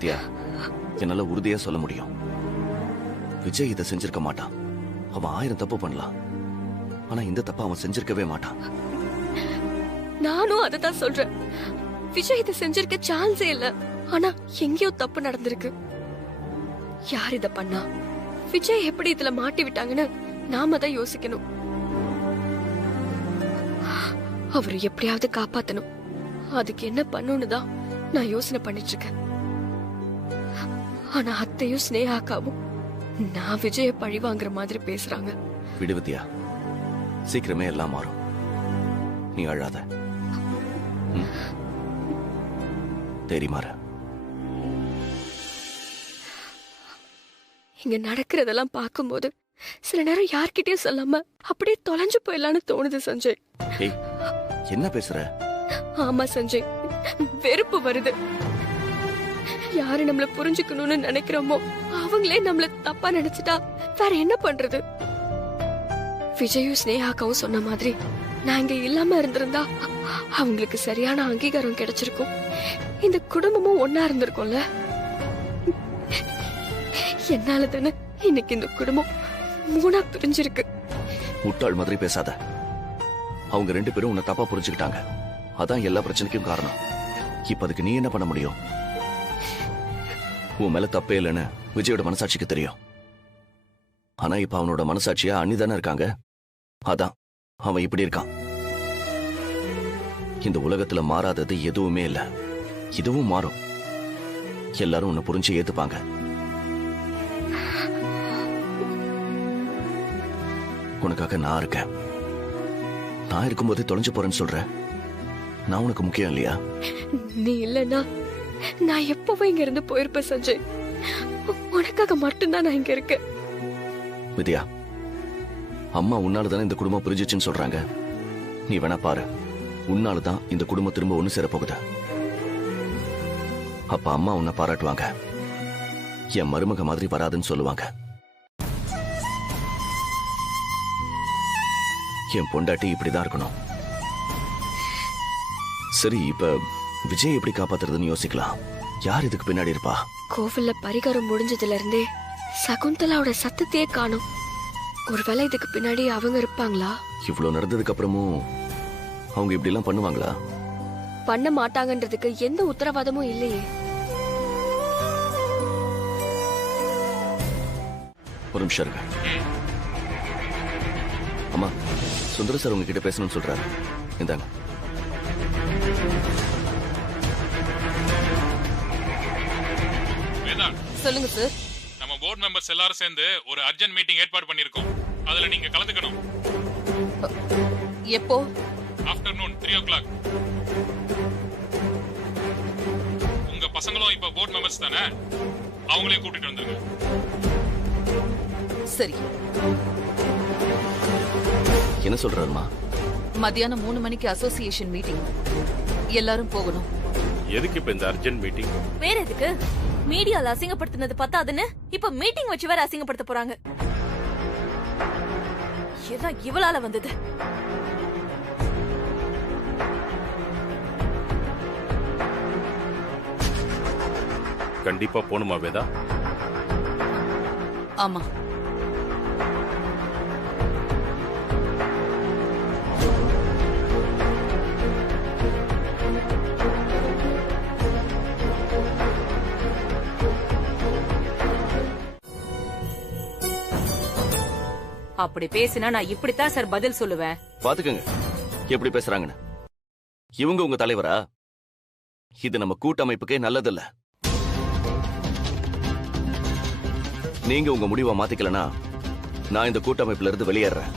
வித்யா, என்னால உறுதியா சொல்ல முடியும், விஜய் இதை செஞ்சிருக்க மாட்டான். அவன் 1000 தப்பு பண்ணலாம், ஆனா இந்த தப்ப அவன் செஞ்சிருக்கவே மாட்டான். நானும் அததான் சொல்றேன். விஜய் இதை செஞ்சிருக்க சான்ஸே இல்ல. ஆனா எங்கேயோ தப்பு நடந்திருக்கு. யார் இத பண்ணா, விஜய் எப்படி இதுல மாட்டி விட்டாங்கன்னு நாம தான் யோசிக்கணும். அவரு எப்படியாவது காப்பாத்தணும். அதுக்கு என்ன பண்ணுன்னு தான் நான் யோசனை பண்ணிட்டு இருக்கேன். ஆனா அத்தையும் ஸ்னேகாக்காவும் நான் விஜய பழி வாங்குற மாதிரி பேசுறாங்க. விடு வித்யா, சீக்கிரமே எல்லாம் மாறும். நீ அழாத. தெரியுமாறு இங்க நடக்கிறதெல்லாம் பார்க்கும்போது சில நேரம் யார்கிட்டயும் சொல்லாம அப்படியே தொலைஞ்சு போயிடலான்னு தோணுது சஞ்சய். ஏய், என்ன பேசுற? ஆமா சஞ்சய், வெறுப்பு வருது. யாரு நம்மள புரிஞ்சுக்கணும்னு நினைக்கிறோமோ அவங்களே நம்மள தப்பா நினைச்சிட்டா வேற என்ன பண்றது? விஜயும் ஸ்னேகாக்காவும் சொன்ன மாதிரி நான் இங்க இல்லாம இருந்திருந்தா அவங்களுக்கு சரியான அங்கீகாரம் கிடைச்சிருக்கும். இந்த குடும்பமும் ஒன்னா இருந்திருக்கும்ல. என்னால தானே இன்னைக்கு இந்த குடும்பம் 3ஆ பிரிஞ்சிருக்கு. முட்டாள் மாதிரி பேசாத. அவங்க 2 பேரும் உன்னை தப்பா புரிஞ்சுக்கிட்டாங்க. அதான் எல்லா பிரச்சனைக்கும் காரணம். இப்ப அதுக்கு நீ என்ன பண்ண முடியும்? உன் மேல தப்பே இல்லைன்னு விஜயோட மனசாட்சிக்கு தெரியும். ஆனா இப்ப அவனோட மனசாட்சியா அண்ணி தானே இருக்காங்க. அதான் அவன் இப்படி இருக்கான். இந்த உலகத்துல மாறாதது எதுவுமே இல்ல. இதுவும் மாறும். எல்லாரும் உன்னை புரிஞ்சு ஏத்துப்பாங்க. உனக்காக நான் இருக்கேன். நான் இருக்கும்போதே தொலைஞ்சு போறேன்னு சொல்ற. நான் உனக்கு முக்கியம் இல்லையா? நீ இல்லனா நான் எப்பவும் இங்க இருந்து போயிருப்பேன் சஞ்சய். உனக்காக மட்டும்தான் நான் இங்க இருக்கேன். வித்யா, அம்மா உன்னாலதானே இந்த குடும்பம் பிரிஞ்சிச்சுன்னு சொல்றாங்க. நீ வேணா பாரு, உன்னாலதான் இந்த குடும்பம் திரும்ப ஒண்ணு சேரப்போகுது. அப்ப அம்மா உன்னை பாராட்டுவாங்க. என் மருமக மாதிரி வராதுன்னு சொல்லுவாங்க. என் பொண்டாட்டி இப்படிதான் இருக்கணும். சரி, இப்ப விஜய் எப்படி காப்பாத்துறதுன்னு யோசிக்கலாம். யார் இதுக்கு பின்னாடி இருப்பா? கோவில்ல பரிகாரம் முடிஞ்சதுல இருந்தே சகுந்தலாவோட சத்தத்தையே காணும். ஒருவேளை இதுக்கு பின்னாடி அவங்க இருப்பாங்களா? இவ்வளவு நடந்ததுக்கு அப்புறமும் அவங்க இப்படி எல்லாம் பண்ணுவாங்களா? பண்ண மாட்டாங்கன்றதுக்கு எந்த உத்தரவாதமும் இல்லையே. ஒரு நிமிஷம் இருங்க. அம்மா, சுந்தர சார் உங்ககிட்ட பேசணும்னு சொல்றாரு. இந்தாங்க. சொல்லுங்க சார். நம்ம போர்டு மெம்பர்ஸ் எல்லாரும் சேர்ந்து ஒரு அர்ஜென்ட் மீட்டிங் ஏற்பாடு பண்ணிருக்கோம். அதுல நீங்க கலந்துக்கணும். எப்போ? Afternoon 3 o'clock. உங்க பசங்களும் இப்ப போர்டு மெம்பர்ஸ் தானே, அவங்களையும் கூட்டிட்டு வந்துருங்க. சரி. என்ன சொல்றாருமா? மத்தியானம் 3 மணிக்கு அசோசியேஷன் மீட்டிங். எல்லாரும் போகணும். எதுக்கு இப்ப இந்த அர்ஜென்ட் மீட்டிங்? வேற எதுக்கு? மீடியால அசிங்கப்படுத்தினது பத்தாதுன்னு இப்ப மீட்டிங் வச்சு வேற அசிங்கப்படுத்த போறாங்க. எல்லாம் இவளால வந்தது. கண்டிப்பா போணுமா வேதா? ஆமா. அப்படி பேசினா நான் இப்படித்தான் சார் பதில் சொல்லுவேன். பாத்துக்கங்க எப்படி பேசுறாங்கன்னு. இவங்க உங்க தலைவரா? இது நம்ம கூட்டமைப்புக்கே நல்லதில்ல. நீங்க உங்க முடிவை மாத்திக்கலனா நான் இந்த கூட்டமைப்புல இருந்து வெளியேறேன்.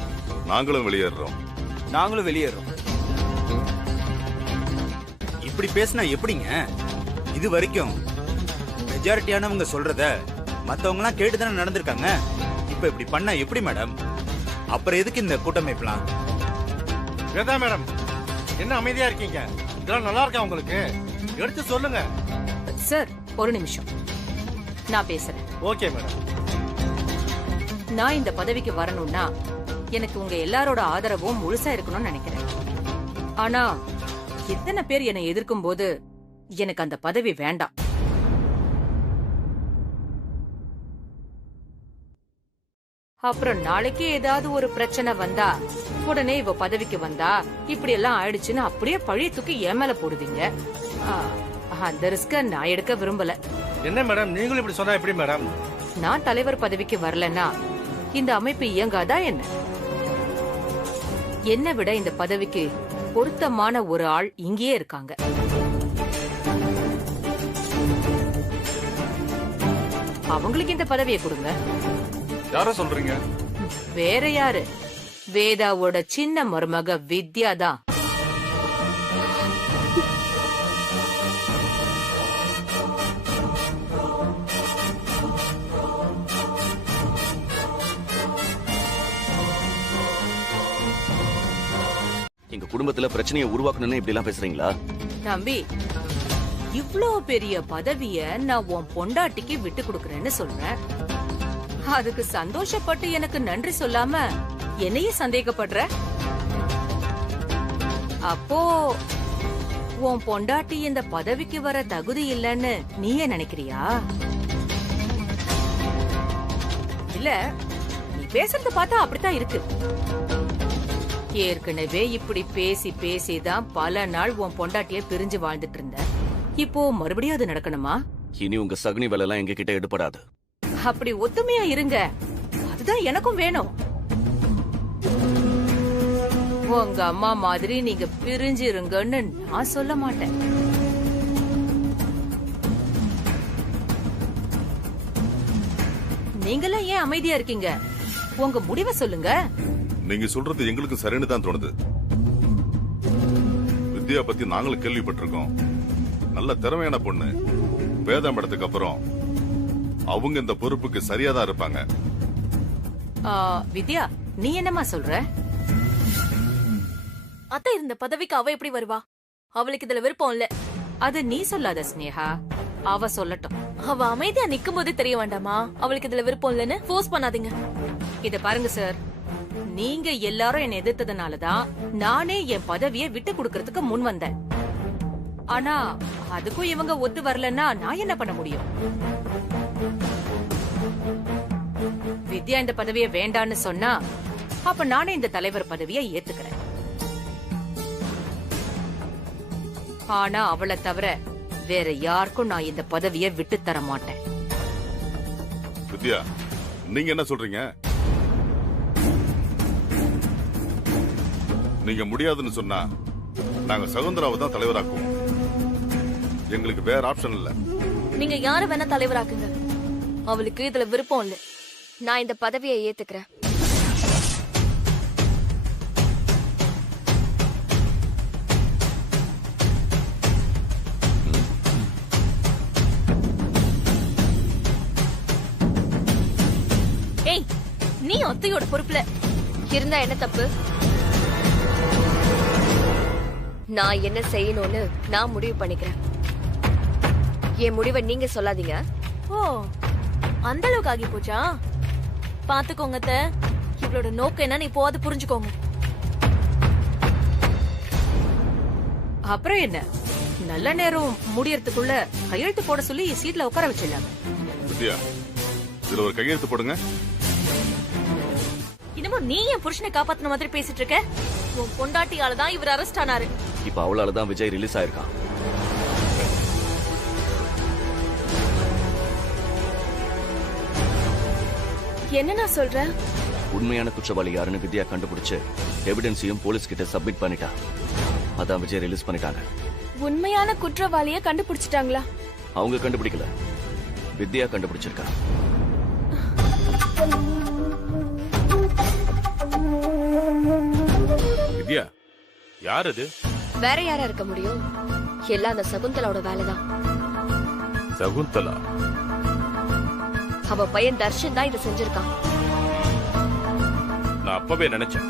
நாங்களும் வெளியேறோம். நாங்களும் வெளியேறோம். இப்படி பேசினா எப்படிங்க? இது வரைக்கும் மெஜாரிட்டியானவங்க சொல்றத மத்தவங்க எல்லாம் கேட்டுதானே நடந்திருக்காங்க. இப்ப இப்படி பண்ணா எப்படி மேடம்? அப்புறம் எதுக்கு இந்த கூட்டமைப்புலாம்? வேதா மேடம், என்ன அமைதியா இருக்கீங்க? இதெல்லாம் நல்லா இருக்கா உங்களுக்கு? எடுத்து சொல்லுங்க. சார் ஒரு நிமிஷம், நான் பேசுறேன். Okay madam. நான் இந்த பதவிக்கு வரணும்னா எனக்கு உங்க எல்லாரோட ஆதரவும் முழுசா இருக்கணும்னு நினைக்கிறேன். ஆனா எத்தனை பேர் என்னை எதிர்க்கும் போது எனக்கு அந்த பதவி வேண்டாம். அப்புறம் நாளைக்கே ஏதாவது ஒரு பிரச்சனை வந்தா உடனே இவ பதவிக்கு வந்தா இப்படி எல்லாம் ஆயிடுச்சுன்னு அப்படியே பழைய தூக்கி என் மேல போடுவீங்க. ஆ, அந்த ரிஸ்க நான் எடுக்க விரும்பல. என்ன மேடம் நீங்களும் இப்படி சொன்னா எப்படி மேடம்? நான் தலைவர் பதவிக்கு வரலன்னா இந்த அமைப்பு இயங்காதா என்ன? என்னை விட இந்த பதவிக்கு பொருத்தமான ஒரு ஆள் இங்கேயே இருக்காங்க. அவங்களுக்கு இந்த பதவியை கொடுங்க. யார சொல்றீங்க? வேற யாரு? வேதாவோட சின்ன மருமக வித்யா தான். எங்க குடும்பத்துல பிரச்சனையை உருவாக்கணும்னு இப்படி எல்லாம் பேசுறீங்களா? தம்பி, இவ்ளோ பெரிய பதவிய நான் உன் பொண்டாட்டிக்கு விட்டு கொடுக்கறேன்னு சொல்றேன். அதுக்கு சந்தோஷப்பட்டு எனக்கு நன்றி சொல்லாம என்னையே சந்தேகப்படுற? அப்போ உன் பொண்டாட்டி இந்த பதவிக்கு வர தகுதி இல்லைன்னு நீயே நினைக்கிறியா? இல்ல, நீ பேசுறத பார்த்தா அப்படித்தான் இருக்கு. ஏற்கனவே இப்படி பேசி பேசிதான் பல நாள் உன் பொண்டாட்டிய பிரிஞ்சு வாழ்ந்துட்டு இருந்த. இப்போ மறுபடியும் அது நடக்கணுமா? இனி உங்க சகுனி வேலை எல்லாம் எங்க கிட்ட எடுபடாது. அப்படி ஒத்துமையா இருங்க, அதுதான் எனக்கும் வேணும். உங்க அம்மா மாதிரி நீங்க பிரிஞ்சு இருங்கன்னு நான் சொல்ல மாட்டேன். நீங்களாம் ஏன் அமைதியா இருக்கீங்க? உங்க முடிவை சொல்லுங்க. நீங்க சொல்றது எங்களுக்கு சரின்னு தான் தோணுது. வித்யா பத்தி நாங்களும் கேள்விப்பட்டிருக்கோம். நல்ல திறமையான பொண்ணு. வேதா மேடத்துக்கு அப்புறம் அவங்க இந்த பொறுப்புக்கு சரியா தான் இருப்பாங்க. வித்யா, நீ என்னமா சொல்ற? அத்தை இருந்த பதவிக்கு அவ எப்படி வருவா? அவளுக்கு இதுல விருப்பம் இல்ல. அது நீ சொல்லாத ஸ்னேகா, அவ சொல்லட்டும். அவ அமைதியா நிக்கும் போது தெரிய வேண்டாமா அவளுக்கு இதுல விருப்பம் இல்லன்னு? ஃபோர்ஸ் பண்ணாதீங்க. இத பாருங்க சார், நீங்க எல்லாரும் என்ன எதிர்த்ததுனாலதான் நானே என் பதவியை விட்டு கொடுக்கறதுக்கு முன் வந்தேன். ஆனா அதுக்கும் இவங்க ஒத்து வரலன்னா நான் என்ன பண்ண முடியும்? வித்யா இந்த பதவியை வேண்டான்னு சொன்னா அப்ப நானே இந்த தலைவர் பதவியை ஏத்துக்கிறேன். ஆனா அவளை தவிர வேற யாருக்கும் நான் இந்த பதவியை விட்டு தர மாட்டேன். வித்யா, நீங்க என்ன சொல்றீங்க? நீங்க முடியாதுன்னு சொன்னா நாங்க சகுந்தராவை தான் தலைவராக்குவோம். எங்களுக்கு வேற ஆப்ஷன் இல்ல. நீங்க யார வேணா தலைவராக்குங்க, அவளுக்கு இதுல விருப்பம் இல்ல. நான் இந்த பதவியை ஏத்துக்கிறேன். ஏய், நீ அத்தையோட பொறுப்புல இருந்தா என்ன தப்பு? நான் என்ன செய்யணும்னு நான் முடிவு பண்ணிக்கிறேன். என் முடிவை நீங்க சொல்லாதீங்க. ஓ, அந்த அளவுக்கு ஆகி போச்சா? பாத்துக்கோங்க அத்தை, இவளோட நோக்கம் என்னன்னு இப்போவாது புரிஞ்சுக்கோங்க. அப்புறம் என்ன, நல்ல நேரம் முடியறதுக்குள்ள கையெழுத்து போட சொல்லி சீட்ல உட்கார வச்சிடலாம். வித்யா, இதுல ஒரு கையெழுத்து போடுங்க. இன்னமும் நீ என் புருஷனை காப்பாத்தின மாதிரி பேசிட்டு இருக்க. உன் பொண்டாட்டியால தான் இவர் அரெஸ்ட் ஆனாரு. இப்ப அவளாலதான் விஜய் ரிலீஸ் ஆயிருக்கான். என்ன நான் சொல்றேன்? உண்மையான குற்றவாளி யாருன்னு வித்யா கண்டுபிடிச்சு எவிடன்ஸையும் போலீஸ் கிட்ட சப்மிட் பண்ணிட்டா. அதான் விஜய் ரிலீஸ் பண்ணிட்டாங்க. உண்மையான குற்றவாளிய கண்டுபிடிச்சிட்டாங்களா? அவங்க கண்டுபிடிக்கல, வித்யா கண்டுபிடிச்சிருக்கா. வித்யா, யார் அது? வேற யாரா இருக்க முடியும்? எல்லாம் அந்த சகுந்தலாவோட வேலைதான். சகுந்தலா? அவ பையன் தர்ஷன் தான் இதை செஞ்சிருக்கான். நான் அப்பவே நினைச்சேன்.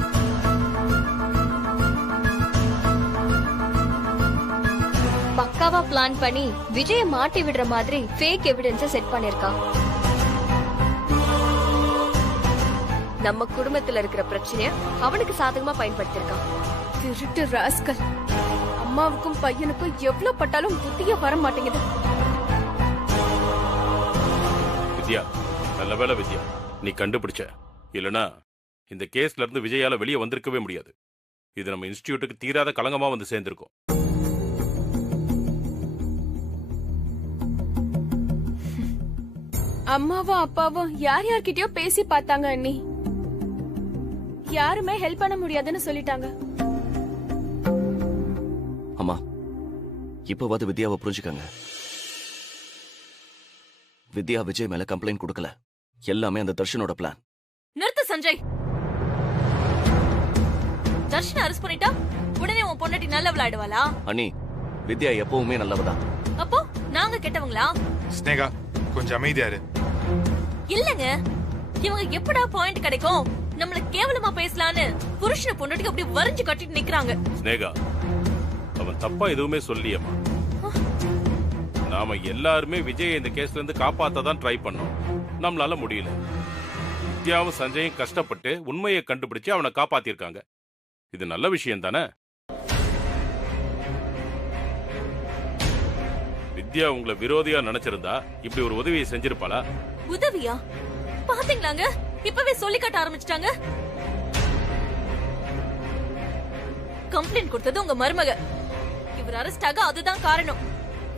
பக்காவா பிளான் பண்ணி விஜய மாட்டி விடுற மாதிரி ஃபேக் எவிடன்ஸ செட் பண்ணிருக்கான். நம்ம குடும்பத்துல இருக்கிற பிரச்சனைய அவனுக்கு சாதகமா பயன்படுத்திருக்கான். திருட்டு ராஸ்கல். அம்மாவுக்கும் பையனுக்கும் எவ்வளவு பட்டாலும் புத்திய வர மாட்டேங்குது. வித்யா, நல்ல வேளை வித்யா, நீ கண்டுபிடிச்ச. இல்லனா இந்த கேஸ்ல இருந்து விஜயால வெளியே வந்திருக்கவே முடியாது. இது நம்ம இன்ஸ்டிடியூட்டுக்கு தீராத களங்கமா வந்து சேர்ந்திருக்கும். அம்மாவும் அப்பாவும் யார் யார்கிட்டயோ பேசி பார்த்தாங்க அண்ணி. யாருமே ஹெல்ப் பண்ண முடியாதுன்னு சொல்லிட்டாங்க. அம்மா இப்பவாது வித்யாவை புரிஞ்சுக்கங்க. வித்யா விஜய் மேல கம்ப்ளைண்ட் கொடுக்கல. எல்லாமே அந்த தர்ஷனோட பிளான். நிறுத்து சஞ்சய். தர்ஷன் அரெஸ்ட் பண்ணிட்டா உடனே உன் பொண்டாட்டி நல்ல விளையாடுவாளா? அண்ணி, வித்யா எப்பவுமே நல்லவதான். அப்போ நாங்க கெட்டவங்களா? ஸ்னேகா கொஞ்சம் அமைதியா இரு. இல்லங்க, இவங்க எப்படா பாயிண்ட் கிடைக்கும் நம்மள கேவலமா பேசலான்னு புருஷனை பொண்டாட்டிக்கு அப்படி வரைஞ்சு கட்டிட்டு நிக்கறாங்க. ஸ்னேகா, அவன் தப்பா எதுவுமே சொல்லியம்மா. நாம எல்லாருமே விஜய் இந்த கேஸ்ல இருந்து காப்பாத்ததான் ட்ரை பண்ணோம். நம்மளால முடியல. வித்யாவும் சஞ்சயும் கஷ்டப்பட்டு உண்மையை கண்டுபிடிச்சு அவனை காப்பாத்திருக்காங்க. இது நல்ல விஷயம் தானே? வித்யா உங்களை விரோதியா நினைச்சிருந்தா இப்படி ஒரு உதவியை செஞ்சிருப்பாளா? உதவியா? பாத்தீங்களாங்க, இப்பவே சொல்லி காட்ட ஆரம்பிச்சிட்டாங்க. கம்ப்ளைண்ட் கொடுத்தது உங்க மருமக. இவர் அரெஸ்ட் ஆக அதுதான் காரணம்.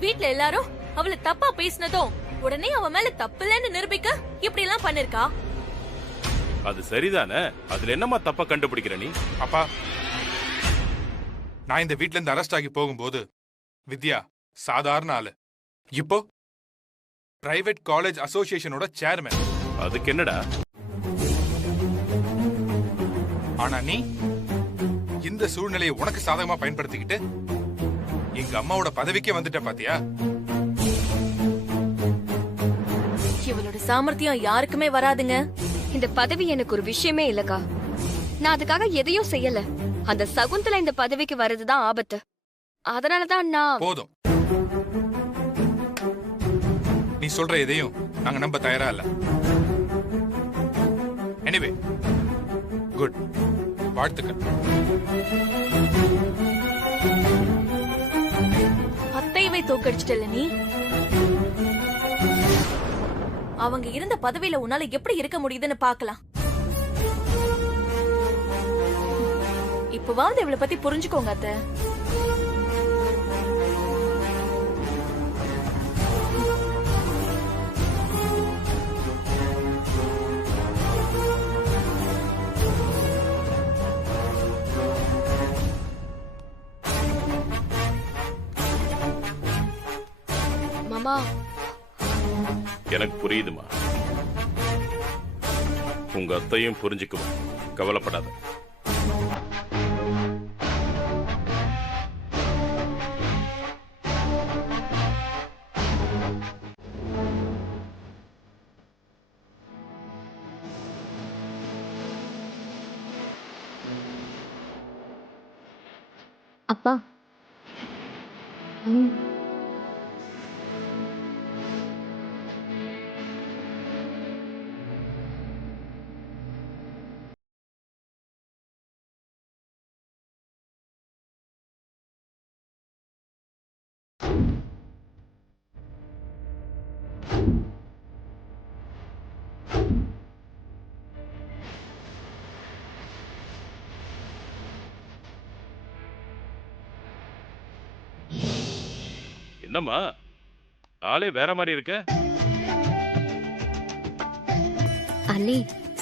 வீட்ல எல்லாரும் அவளை தப்பா பேசினதும் உடனே அவ மேல தப்பில்லைன்னு நிரூபிக்க இப்படி எல்லாம் பண்ணிருக்கா. அது சரிதானே? அதுல என்னமா தப்பா கண்டுபிடிக்கிற நீ? அப்பா, நான் இந்த வீட்ல இருந்து அரெஸ்ட் ஆகி போகும்போது வித்யா சாதாரண ஆளு. இப்போ பிரைவேட் காலேஜ் அசோசியேஷனோட சேர்மன். அதுக்கு என்னடா? ஆனா நீ இந்த சூழ்நிலையை உனக்கு சாதகமா பயன்படுத்திக்கிட்டு எங்க அம்மாவோட பதவிக்கே வந்துட்ட பாத்தியா? இவளோட சாமர்த்தியம் யாருக்குமே வராதுங்க. இந்த பதவி எனக்கு ஒரு விஷயமே இல்லக்கா. நான் அதுக்காக எதையும் செய்யல. அந்த சகுந்தலா இந்த பதவிக்கு வர்றதுதான் ஆபத்து. அதனாலதான் நான்... போதும், நீ சொல்ற எதையும் நாங்க நம்ப தயாரா இல்ல. எனிவே குட், வாழ்த்துக்கள். அத்தையவே தோக்கடிச்சிட்டல நீ. அவங்க இருந்த பதவியில உன்னால எப்படி இருக்க முடியுதுன்னு பாக்கலாம். இப்பவாவது இவளை பத்தி புரிஞ்சுக்கோங்க அத்தை. மாமா, எனக்கு புரியுதுமா. உங்க அத்தையும் புரிஞ்சுக்குவோம், கவலைப்படாத. அப்பா. என்னம்மா ஆளே வேற மாதிரி இருக்க? அண்ணி,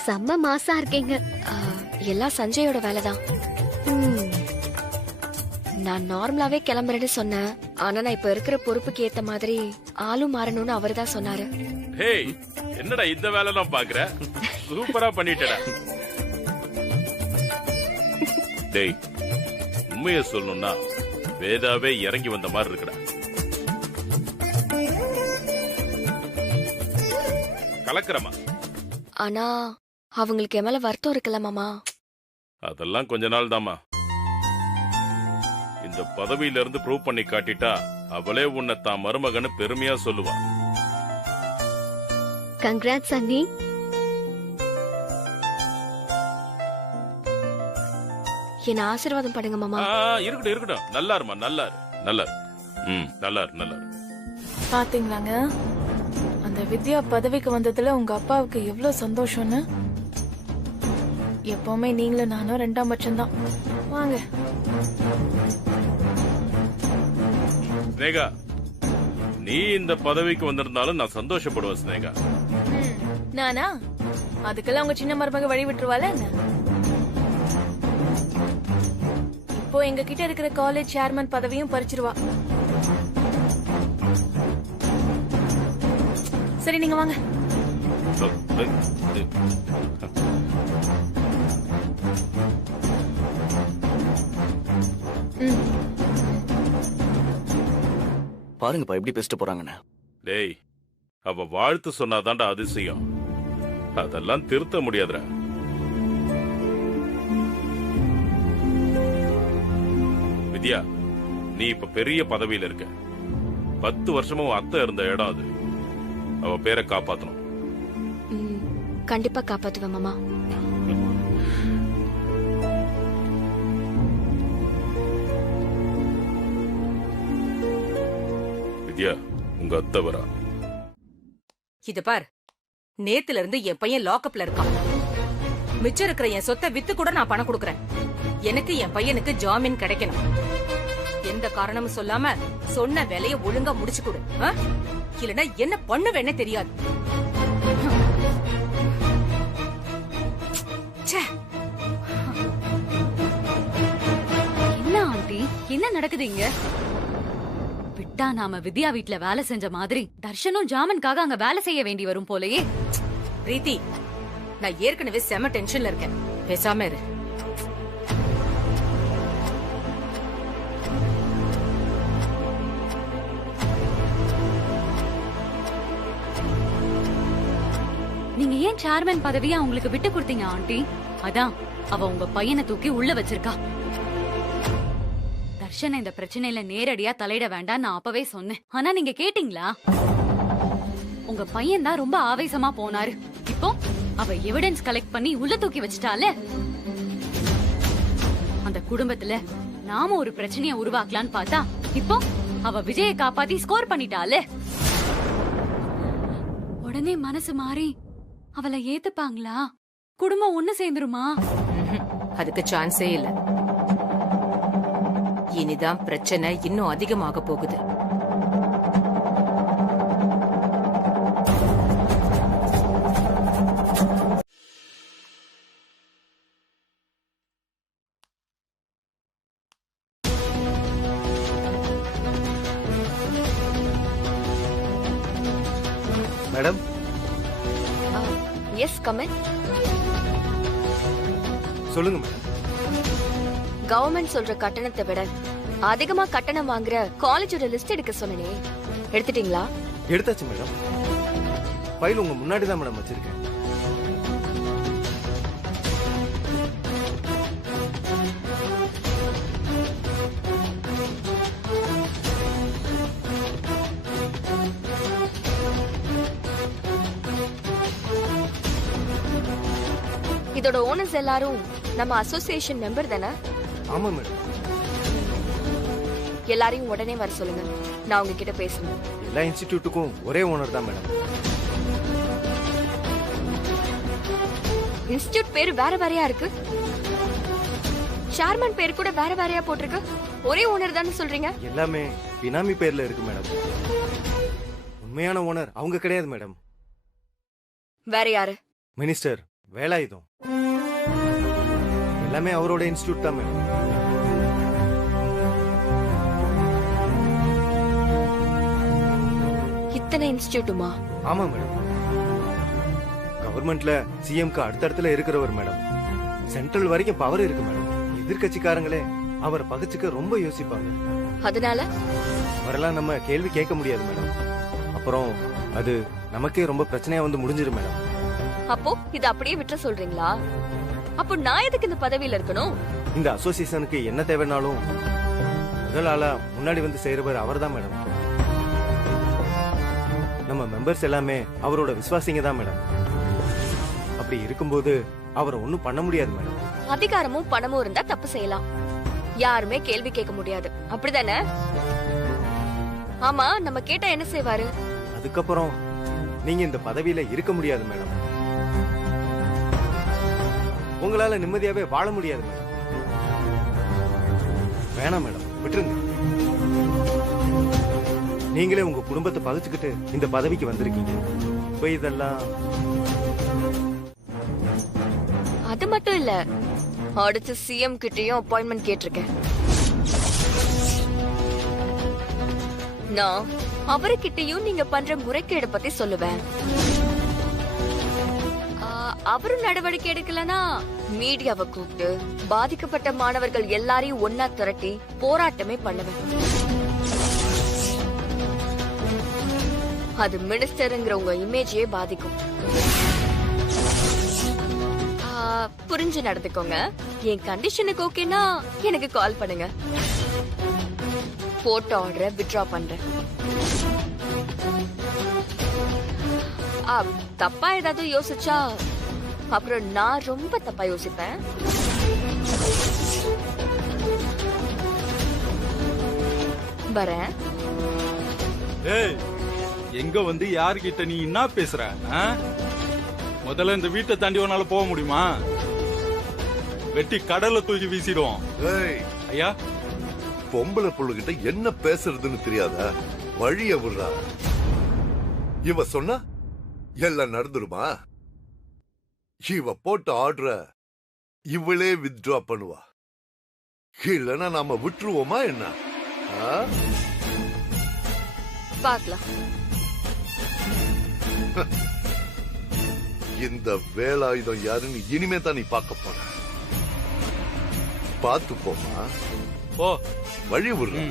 செம்ம மாசா இருக்கீங்க. எல்லாம் சஞ்சயோட வேலைதான். நான் நார்மலாவே கிளம்புறேன்னு சொன்னேன். ஆனா நான் இப்ப இருக்கிற பொறுப்புக்கு ஏத்த மாதிரி ஆளும் மாறணும்னு அவரு தான் சொன்னாரு. ஹேய், என்னடா இந்த வேலை தான் பாக்குற? சூப்பரா பண்ணிட்டடா. டேய், உண்மையை சொல்லணும்னா வேதாவே இறங்கி வந்த மாதிரி இருக்குடா. கலக்கிறமா? ஆனா அவங்களுக்கு என் மேல வருத்தம் இருக்குல்ல மாமா? அதெல்லாம் கொஞ்ச நாள் தாமா. இந்த பதவியில இருந்து ப்ரூவ் பண்ணி காட்டிட்டா அவளே உன்னை தான் மருமகன்னு பெருமையா சொல்லுவா. கங்க்ராட்ஸ் அண்ணி. என்ன ஆசீர்வாதம் பண்ணுங்க மாமா. இருக்கட்டும் இருக்கட்டும். நல்லா இருமா, நல்லா இரு, நல்லா இரு. நல்லா இரு, நல்லா இரு. பாத்தீங்களாங்க, அந்த வித்யா பதவிக்கு வந்ததுல உங்க அப்பாவுக்கு எவ்வளவு சந்தோஷம்னு. எப்பவுமே நீங்களும் நானும் ரெண்டாம் பட்சம்தான். வாங்க. ஸ்னேகா, நீ இந்த பதவிக்கு வந்திருந்தாலும் நான் சந்தோஷப்படுவேன் ஸ்னேகா. நானா? அதுக்கெல்லாம் உங்க சின்ன மருமக வழி விட்டுருவாள என்ன? இப்போ எங்க கிட்ட இருக்கிற காலேஜ் சேர்மன் பதவியும் பறிச்சிருவா. சரி, நீங்க வாங்க. பாருங்கப்பா எப்படி பேசிட்டு போறாங்கன்னு. டேய், அவ வாழ்த்து சொன்னாதான்டா அதிசயம். அதெல்லாம் திருத்த முடியாதுடா. வித்யா, நீ இப்ப பெரிய பதவியில இருக்க. 10 வருஷமும் அத்தை இருந்த இடம் அது. அவ பேரை காப்பாத்தணும். கண்டிப்பா காப்பாத்துவேன் மாமா. வித்யா, உங்க அத்தை வரா. இது பார், நேத்துல இருந்து என் பையன் லாக்அப்ல இருக்கான். மிச்சம் இருக்கிற என் சொத்தை வித்து கூட நான் பணம் கொடுக்கறேன். எனக்கு என் பையனுக்கு ஜாமீன் கிடைக்கணும். எந்த காரணமும் சொல்லாம சொன்ன வேலையை ஒழுங்கா முடிச்சு கொடு. இல்லனா என்ன பண்ணுவேன்னு தெரியாது. என்ன ஆண்டி, என்ன நடக்குது இங்க? விட்டா நாம வித்யா வீட்ல வேலை செஞ்ச மாதிரி தர்ஷனும் ஜாமீனுக்காக அங்க வேலை செய்ய வேண்டி வரும் போலயே. பிரீத்தி, நான் ஏற்கனவே செம டென்ஷன்ல இருக்கேன். பேசாம இரு. நீங்க ஏன் சேர்மன் பதவியை அவங்களுக்கு விட்டு கொடுத்தீங்க ஆண்டி? அதான் அவ உங்க பையனை தூக்கி உள்ள வச்சிருக்கா. தர்ஷன் இந்த பிரச்சனையில நேரடியா தலையிட வேண்டாம் நான் அப்பவே சொன்னேன். ஆனா நீங்க கேட்டீங்களா? உங்க பையன் தான் ரொம்ப ஆவேசமா போனாரு. இப்போ அவ எவிடன்ஸ் கலெக்ட் பண்ணி உள்ள தூக்கி வச்சிட்டால. அந்த குடும்பத்துல நாம ஒரு பிரச்சனைய உருவாக்கலான்னு பார்த்தா இப்போ அவ விஜயை காப்பாத்தி ஸ்கோர் பண்ணிட்டால. உடனே மனசு மாறி அவளை ஏத்துப்பாங்களா? குடும்பம் ஒண்ணு சேர்ந்துருமா? அதுக்கு சான்ஸே இல்ல. இனிதான் பிரச்சனை இன்னும் அதிகமாக போகுது. மேடம். Yes, come in. சொல்லுங்க மேடம். கவர்மெண்ட் சொல்ற கட்டணத்தை விட அதிகமா கட்டணம் வாங்குற காலேஜோட லிஸ்ட் எடுக்க சொன்னனே, எடுத்துட்டீங்களா? எடுத்தாச்சு மேடம். ஃபைல் உங்க முன்னாடி தான் மேடம் வச்சிருக்கேன். இதோட ஓனர்ஸ் எல்லாரும் நம்ம அசோசியேஷன் மெம்பர் தானே? ஆமா மேடம். எல்லாரையும் உடனே வர சொல்லுங்க, நான் உங்ககிட்ட பேசணும். எல்லா இன்ஸ்டிடியூட்டுக்கும் ஒரே ஓனர் தான் மேடம். இன்ஸ்டிடியூட் பேரு வேற வேறையா இருக்கு, சேர்மன் பேர் கூட வேற வேறையா போட்டிருக்கு. ஒரே ஓனர் தானே சொல்றீங்க? எல்லாமே பினாமி பேர்ல இருக்கு மேடம். உண்மையான ஓனர் அவங்க கிடையாது மேடம். வேற யாரு? மினிஸ்டர் வேலாயுதம். எல்லாமே அவரோட இன்ஸ்டிடியூட் தான் மேடம். இத்தனை இன்ஸ்டிடியூட்டுமா? ஆமா மேடம். கவர்மெண்ட்ல சிஎம்க்கு அடுத்தடுத்துல இருக்கிறவர் மேடம். சென்ட்ரல் வரைக்கும் பவர் இருக்கு மேடம். எதிர்கட்சிக்காரங்களே அவரை பகச்சுக்க ரொம்ப யோசிப்பாங்க. அதனால அவரெல்லாம் நம்ம கேள்வி கேட்க முடியாது மேடம். அப்புறம் அது நமக்கே ரொம்ப பிரச்சனையா வந்து முடிஞ்சிடும் மேடம். அப்போ இத அப்படியே விட்டுற சொல்றீங்களா? அப்போ நான் எதுக்கு இந்த பதவியில இருக்கணும்? இந்த அசோசியேஷனுக்கு என்ன தேவைனாலும் முதல் ஆளா முன்னாடி வந்து செய்யறவர் அவர் தான் மேடம். நம்ம மெம்பர்ஸ் எல்லாமே அவரோட விசுவாசிங்க தான் மேடம். அப்படி இருக்கும்போது அவரை ஒண்ணும் பண்ண முடியாது மேடம். அதிகாரமும் பணமும் இருந்தா தப்பு செய்யலாம், யாருமே கேள்வி கேட்க முடியாது, அப்படிதானே? ஆமா, நம்ம கேட்டா என்ன செய்வாரு? அதுக்கப்புறம் நீங்க இந்த பதவியில இருக்க முடியாது மேடம். உங்களால நிம்மதியாவே வாழ முடியாது மேடம். வேணாம் மேடம், விட்டுருங்க. நீங்களே உங்க குடும்பத்தை பகிச்சுக்கிட்டு இந்த பதவிக்கு வந்திருக்கீங்க. இப்ப இதெல்லாம் அது மட்டும் இல்ல, அடுத்து சிஎம் கிட்டயும் அப்பாயின்மெண்ட் கேட்டிருக்கேன். நான் அவர்கிட்டயும் நீங்க பண்ற முறைகேடு பத்தி சொல்லுவேன். அவரும் நடவடிக்கை எடுக்கலனா மீடியாவை கூப்பிட்டு பாதிக்கப்பட்ட மாணவர்கள் எல்லாரையும் ஒன்னா திரட்டி போராட்டமே பண்ணுவேன். அது மினிஸ்டருங்கிற உங்க இமேஜையே பாதிக்கும். புரிஞ்சு நடந்துக்கோங்க. என் கண்டிஷனுக்கு ஓகேனா எனக்கு கால் பண்ணுங்க. போட்டோ ஆர்டரை வித்ட்ரா பண்றேன். தப்பா ஏதாவது யோசிச்சா அப்புறம் நான் ரொம்ப தப்பா யோசிப்பேன். வரேன். ஏய், எங்க வந்து யார்கிட்ட நீ என்ன பேசுற? முதல்ல இந்த வீட்டை தாண்டி உன்னால போக முடியுமா? வெட்டி கடல்ல தூக்கி வீசிடுவோம். ஐயா, பொம்பளை புள்ளுகிட்ட என்ன பேசுறதுன்னு தெரியாதா? வழிய விடுறா. இவ சொன்னா எல்லாம் நடந்துருமா? இவ போட்ட ஆர்டர இவளே வித்ட்ரா பண்ணுவா. இல்லனா நாம விட்டுருவோமா என்ன? பார்க்கலாம். இந்த வேலாயுதம் யாருன்னு இனிமே தான் நீ பார்க்க போற. பார்த்து போமா. போ, வழி விடுற.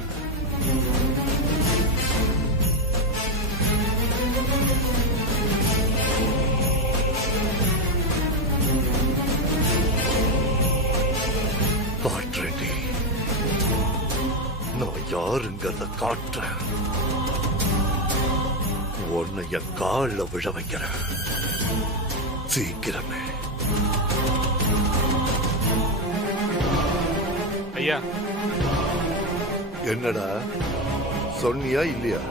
காட்டுறேன், நான் யாருங்கிறத காட்டுறேன். உன்னை என் காலில் விழ வைக்கிறேன். சீக்கிரமே. ஐயா, என்னடா சொன்னியா இல்லையா?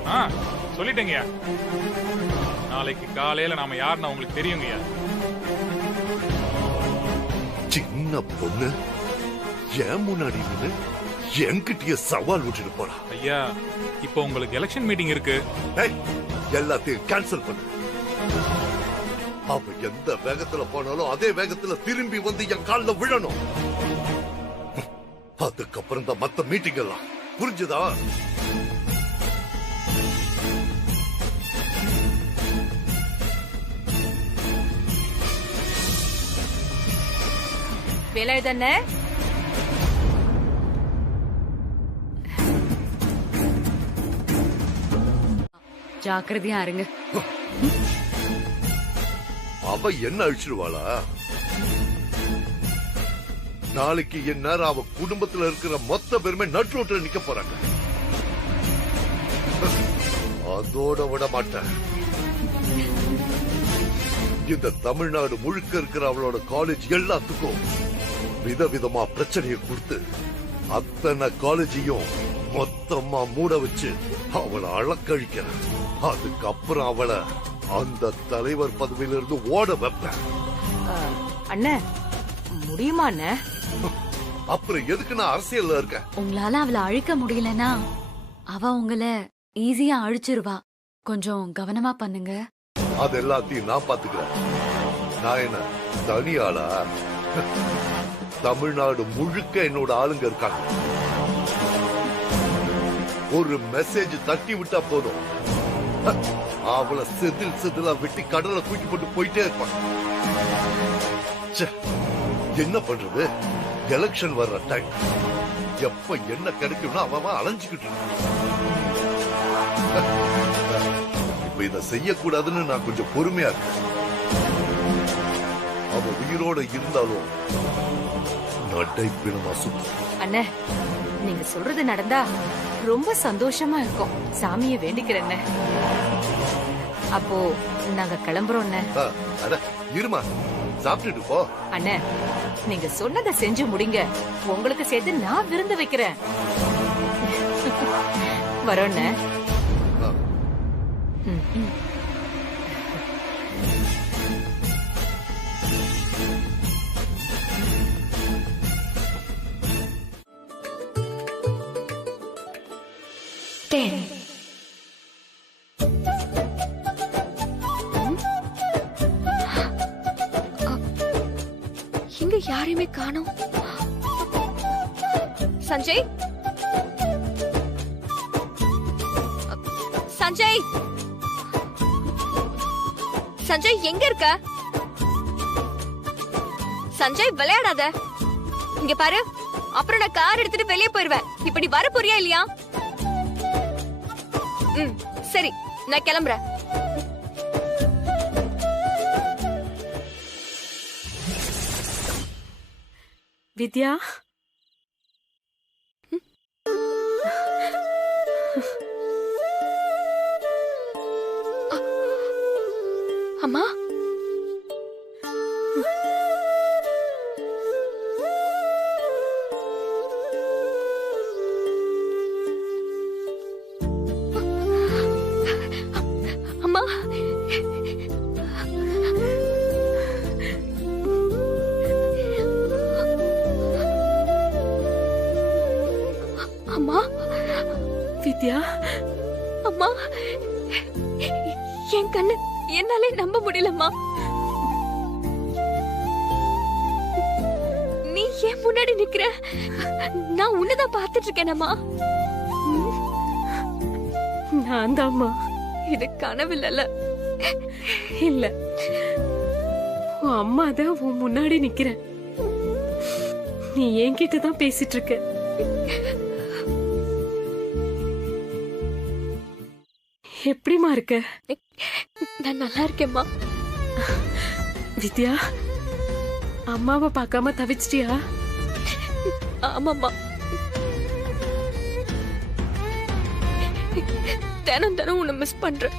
சொல்லிட்டேங்கய்யா. நாளைக்கு காலையில நாம யாருன்னு உங்களுக்கு தெரியுங்கய்யா. சின்ன பொண்ணு ஏன் முன்னாடி நின்னு என்கிட்டயே சவால் விட்டுட்டு போறா. ஐயா, இப்போ உங்களுக்கு எலெக்ஷன் மீட்டிங் இருக்கு. எல்லாத்தையும் கேன்சல் பண்ணு. அவ எந்த வேகத்துல போனாலும் அதே வேகத்துல திரும்பி வந்து என் காலில் விழணும். அதுக்கப்புறம் தான் மத்த மீட்டிங் எல்லாம். புரிஞ்சுதா? வேலாயுதண்ணே, ஜாக்கிரதையா இருங்க. அவ என்ன அழிச்சிருவாளா? நாளைக்கு என் நேரம் அவ குடும்பத்துல இருக்கிற மொத்த பேருமே நட்ரோட்டில் நிக்க போறாங்க. அதோட விட மாட்டேன். இந்த தமிழ்நாடு முழுக்க இருக்கிற அவளோட காலேஜ் எல்லாத்துக்கும் விதவிதமா பிரச்சனையை கொடுத்து அத்தனை காலேஜையும் மொத்தமா மூட வச்சு அவளை அழக்கழிக்கிறேன். அதுக்கப்புறம் அவளை அந்த தலைவர் பதவியிலிருந்து ஓட வைப்பேன். அண்ணே, முடியுமா அண்ணே? அப்புறம் எதுக்கு நான் அரசியல்ல இருக்கேன்? உங்களால அவளை அழிக்க முடியலனா அவ உங்களை ஈஸியா அழிச்சிருவா. கொஞ்சம் கவனமா பண்ணுங்க. அது எல்லாத்தையும் நான் பாத்துக்கிறேன். நான் என்ன தனி ஆளா? தமிழ்நாடு முழுக்க என்னோட ஆளுங்க இருக்காங்க. ஒரு மெசேஜ் தட்டி விட்டா போதும், அவளை செதில் செதிலா வெட்டி கடலை தூக்கி போட்டு போயிட்டே இருப்பாங்க. என்ன பண்றது? எலெக்ஷன் வர்ற டைம். எப்ப என்ன கிடைக்கும்னா அவன் அலைஞ்சுக்கிட்டு இப்ப இதை செய்யக்கூடாதுன்னு நான் கொஞ்சம் பொறுமையா இருக்கேன். அவ உயிரோட இருந்தாலும் நடைப்பினமா சுத்தம். அண்ணே, நீங்க சொல்றது நடந்தா ரொம்ப சந்தோஷமா இருக்கும். சாமியை வேண்டிக்கிறேன். அப்போ நாங்க கிளம்புறோம். இருமா, சாப்பிட்டுட்டு போ. அண்ணே, நீங்க சொன்னதை செஞ்சு முடிங்க. உங்களுக்கு சேர்த்து நான் விருந்து வைக்கிறேன். வரோண்ண. 10. இங்க யாரையுமே காணோம். சஞ்சய், சஞ்சய், சஞ்சய் எங்க இருக்க? சஞ்சய் விளையாடாத. இங்க பாரு, அப்புறம் நான் கார் எடுத்துட்டு வெளியே போயிருவேன். இப்ப நீ வர போறியா இல்லையா? சரி, நான் கிளம்புறேன். வித்யா, அம்மா, அம்மா, அம்மா, வித்யா, அம்மா, என் கண்ணு என்னாலே நம்ப முடியலம்மா. நீ ஏன் முன்னாடி நிக்கிற? நான் உன்னதான் பாத்துட்டு இருக்கேனம்மா. நான் தான்மா. இது கனவில்ல. இல்ல, உன் அம்மா தான் உன் முன்னாடி நிக்கிறேன். நீ என்கிட்ட தான் பேசிட்டு இருக்க. எப்படிமா இருக்க? நான் நல்லா இருக்கேம்மா. வித்யா, அம்மாவை பார்க்காம தவிச்சிட்டியா? ஆமாம்மா. தினம் தினம் உன்னை மிஸ் பண்றேன்.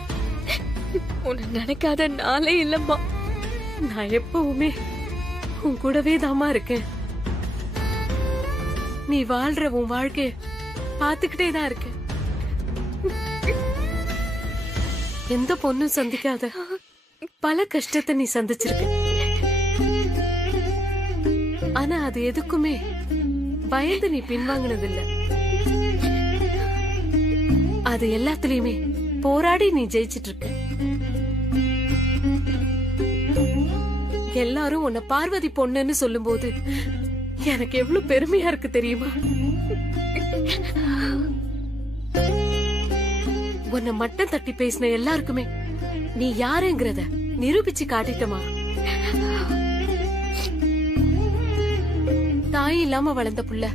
உன்னை நினைக்காத நாளே இல்லம்மா. நான் எப்பவுமே உன் கூடவே தாமா இருக்கேன். நீ வாழ்ற உன் வாழ்க்கைய பாத்துக்கிட்டே தான் இருக்க. எந்த பொண்ணும் சந்திக்காத பல கஷ்டத்தை நீ சந்திச்சிருக்க. ஆனா அது எதுக்குமே பயந்து நீ பின்வாங்கினதில்ல. அது எல்லாத்துலயுமே போராடி நீ ஜெயிச்சிட்டு இருக்க. எல்லாரும் உன்னை பார்வதி பொண்ணுன்னு சொல்லும் போது எனக்கு எவ்வளவு பெருமையா இருக்கு தெரியுமா? உன்னை மட்டம் தட்டி பேசின எல்லாருக்குமே நீ யாருங்கிறத நிரூபிச்சு காட்டிட்டமா. தாய் இல்லாம வளர்ந்த புள்ள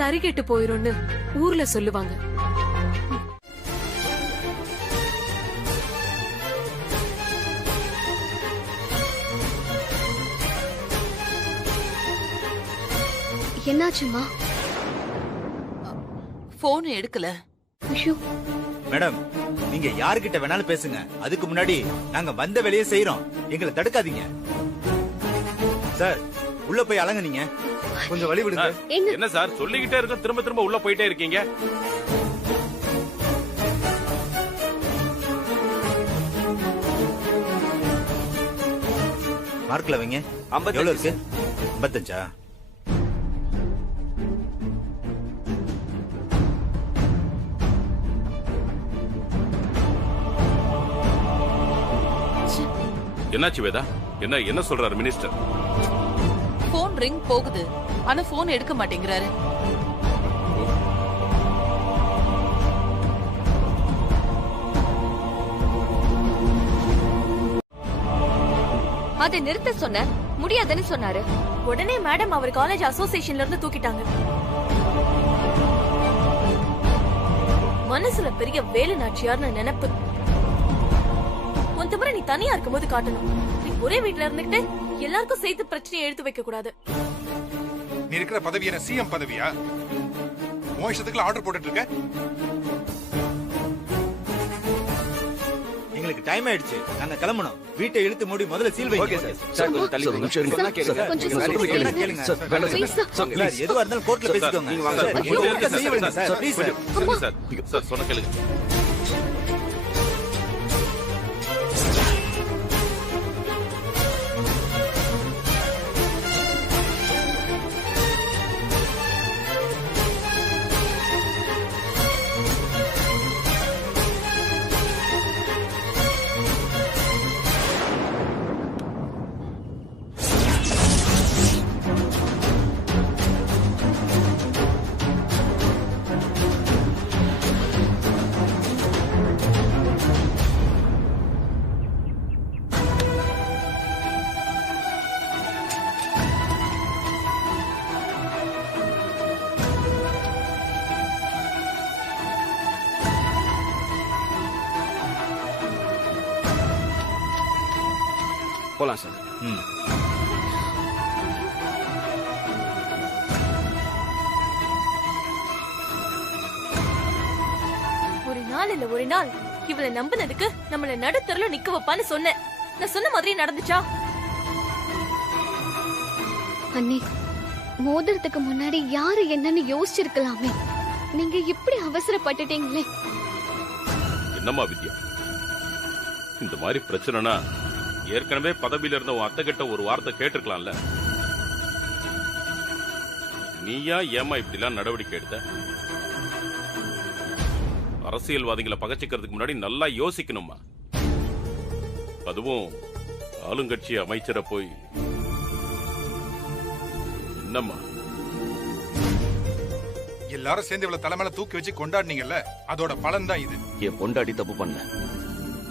தறிகெட்டு போயிரும்னு ஊர்ல சொல்லுவாங்க. என்னாச்சுமா? போன் எடுக்கல. மேடம், நீங்க யாருகிட்ட வேணாலும் பேசுங்க. அதுக்கு முன்னாடி நாங்க வந்த வேலையை செய்யறோம். எங்களை தடுக்காதீங்க. சார், உள்ள போய் அலங்க. நீங்க கொஞ்சம் வழி விடுங்க. என்ன சார் சொல்லிக்கிட்டே இருக்க, திரும்ப திரும்ப உள்ள போயிட்டே இருக்கீங்க? மார்க்ல வைங்க. எவ்வளவு இருக்கு? 55. என்னாச்சு வேதா? என்ன சொல்றாரு மினிஸ்டர்? போன் ரிங் போகுது, ஆனா போன் எடுக்க மாட்டேங்கிறாரு. அதை நிறுத்த சொன்ன, முடியாதுன்னு சொன்னாரு. உடனே மேடம் அவர் காலேஜ் அசோசியேஷன்ல இருந்து தூக்கிட்டாங்க. மனசுல பெரிய வேலு நாச்சியார்னு நினைப்பு. கொஞ்ச முறை நீ தனியா இருக்கும்போது காட்டணும். நீ ஒரே வீட்டுல இருந்துகிட்டு எல்லாருக்கும் சேர்த்து பிரச்சனையை எடுத்து வைக்க கூடாது. நீ இருக்கிற பதவி என்ன சிஎம் பதவியா? உன் இஷ்டத்துக்கு ஆர்டர் போட்டுட்டு இருக்க. எங்களுக்கு டைம் ஆயிடுச்சு, நாங்க கிளம்பணும். வீட்டை இழுத்து மூடி முதல்ல சீல் வைங்க. எதுவா இருந்தாலும் கோர்ட்ல பேசிக்கோங்க. சொன்ன கேளுங்க. போலாம் சார். ஒரு நாள் இவளை நம்பினதுக்கு நம்மள நடுத்தரல நிக்க வைப்பான்னு சொன்னேன். நான் சொன்ன மாதிரி நடந்துச்சா? அண்ணே, மோதிரத்துக்கு முன்னாடி யாரு என்னன்னு யோசிச்சிருக்கலாமே. நீங்க இப்படி அவசரப்பட்டுட்டீங்களே. என்னம்மா வித்யா, இந்த மாதிரி பிரச்சனைனா ஏற்கனவே பதவியில இருந்த உன் அத்தை கிட்ட ஒரு வார்த்தை கேட்டிருக்கலாம்ல. நீயா ஏமா இப்படிலாம் நடவடிக்கை எடுத்த? அரசியல்வாதிகளை பகச்சிக்கிறதுக்கு முன்னாடி நல்லா யோசிக்கணுமா. அதுவும் ஆளுங்கட்சி அமைச்சரை போய் என்னம்மா? எல்லாரும் சேர்ந்து இவ்வளவு தலைமையில தூக்கி வச்சு கொண்டாடினீங்கல்ல, அதோட பலன் தான் இது. என் பொண்டாடி தப்பு பண்ண,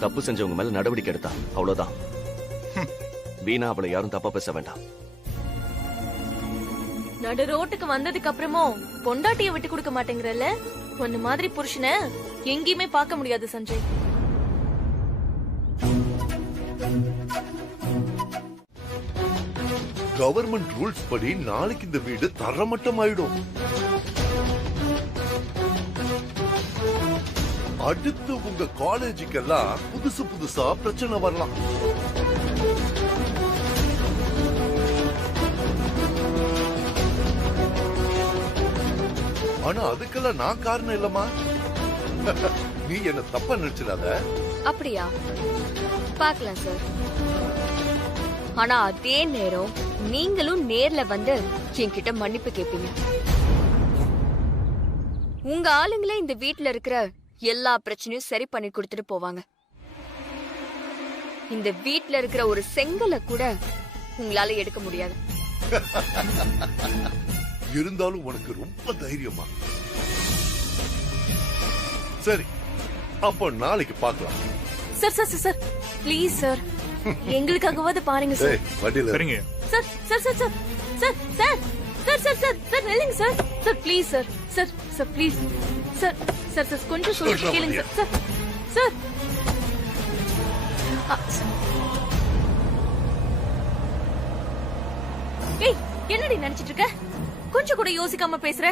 தப்பு செஞ்சவங்க மேல நடவடிக்கை எடுத்தா அவ்வளவுதான். வீணா அவளை யாரும் தப்பா பேச வேண்டாம். நடு ரோட்டுக்கு வந்ததுக்கு அப்புறமும் பொண்டாட்டிய விட்டு கொடுக்க மாட்டேங்கிறல்ல. ஒன்னு மாதிரி புருஷனை எங்கேயுமே பார்க்க முடியாது சஞ்சய். கவர்மெண்ட் ரூல்ஸ் படி நாளைக்கு இந்த வீடு தரமட்டம் ஆயிடும். அடுத்து உங்க காலேஜுக்கெல்லாம் புதுசு புதுசா பிரச்சனை வரலாம். ஆனா அதுக்கெல்லாம் நான் காரணம் இல்லம்மா. நீ என்ன தப்பா நினைச்சிடாத. அப்படியா? பார்க்கலாம் சார். ஆனா அதே நேரம் நீங்களும் நேர்ல வந்து என்கிட்ட மன்னிப்பு கேட்பீங்க. உங்க ஆளுங்களே இந்த வீட்ல இருக்கிற எல்லா பிரச்சனையும் சரி பண்ணி கொடுத்துட்டு போவாங்க. இந்த வீட்ல இருக்கிற ஒரு செங்கலை கூட உங்களால எடுக்க முடியாது. இருந்தாலும் உனக்கு ரொம்ப தைரியமா. சரி, அப்ப நாளைக்கு பார்க்கலாம். Sir sir sir please sir, எங்களுக்காகவாது பாருங்க சார். வண்டியில சரிங்க sir sir sir sir sir sir sir sir sir sir நில்லுங்க sir. Sir please sir. Sir sir please sir. Sir sir கொஞ்சம் சொல்லிட்டு கேளுங்க சார். Sir sir. ஏய், என்னடி நினைச்சிட்டு இருக்க? கொஞ்சம் கூட யோசிக்காம பேசுற.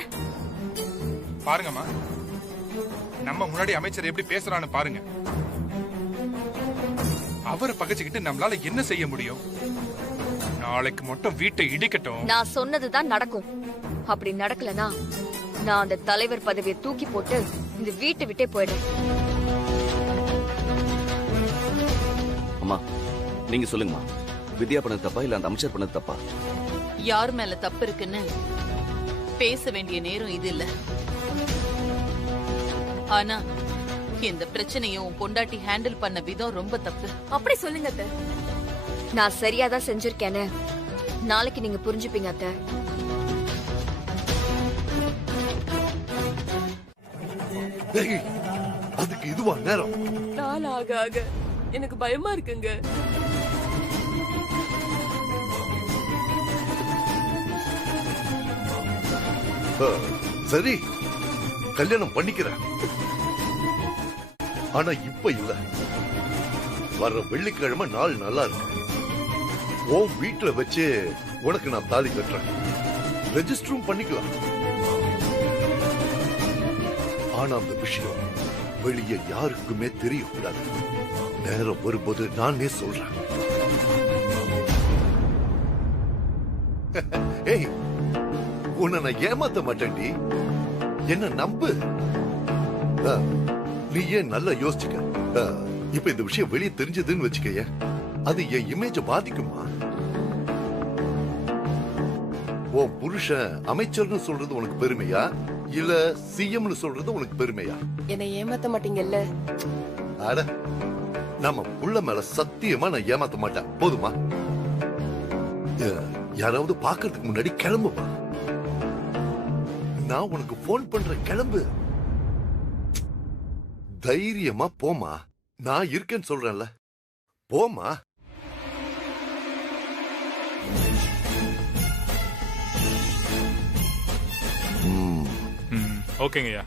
பாருங்கம்மா, நம்ம முன்னாடி அமைச்சர் எப்படி பேசுறான்னு பாருங்க. அவரை பகச்சுக்கிட்டு நம்மளால என்ன செய்ய முடியும்? நாளைக்கு மட்டும் வீட்டை இடிக்கட்டும். நான் சொன்னதுதான் நடக்கும். அப்படி நடக்கலனா நான் அந்த தலைவர் பதவியை தூக்கி போட்டு இந்த வீட்டை விட்டே போயிடுறேன். அம்மா, நீங்க சொல்லுங்கம்மா, வித்யா பண்ணது தப்பா இல்ல அந்த அமைச்சர் பண்ணது தப்பா? யார் மேல தப்பு இருக்குன்னு பேச வேண்டிய நேரம் இது இல்ல. ஆனா இந்த பிரச்சனையை உன் பொண்டாட்டி ஹேண்டில் பண்ண விதம் ரொம்ப தப்பு. அப்படி சொல்லுங்க அத்தை. நான் சரியாதான் செஞ்சிருக்கேன்னு நாளைக்கு நீங்க புரிஞ்சுப்பீங்க அத்தை. அதுக்கு இதுவா நேரம்? நாள் ஆக ஆக எனக்கு பயமா இருக்குங்க. சரி, கல்யாணம் பண்ணிக்கிறேன். ஆனா இப்ப இல்ல. வர்ற வெள்ளிக்கிழமை நாள் நல்லா இருக்கு. ஓ வீட்டுல வச்சு உனக்கு நான் தாலி கட்டுறேன். ரெஜிஸ்டரும் பண்ணிக்கலாம். ஆனா அந்த விஷயம் வெளியே யாருக்குமே தெரியக்கூடாது. நேரம் வரும்போது நானே சொல்றேன். ஏய், உன்னை நான் ஏமாத்த மாட்டேன்டி. என்ன நம்பு. நீ ஏன் நல்லா யோசிச்சுக்க. இப்ப இந்த விஷயம் வெளியே தெரிஞ்சதுன்னு வச்சுக்க, அது என் இமேஜ பாதிக்குமா? உன் புருஷன் அமைச்சர்னு சொல்றது உனக்கு பெருமையா இல்ல சிஎம்னு சொல்றது உனக்கு பெருமையா? என்னை ஏமாத்த மாட்டீங்கல்ல? அட, நம்ம புள்ள மேல சத்தியமா நான் ஏமாத்த மாட்டேன். போதுமா? யாராவது பாக்குறதுக்கு முன்னாடி கிளம்புமா. நான் உனக்கு போன் பண்ற, கிளம்பு. தைரியமா போமா. நான் இருக்கேன்னு சொல்றேன்ல, போமா. ஓகேங்கய்யா.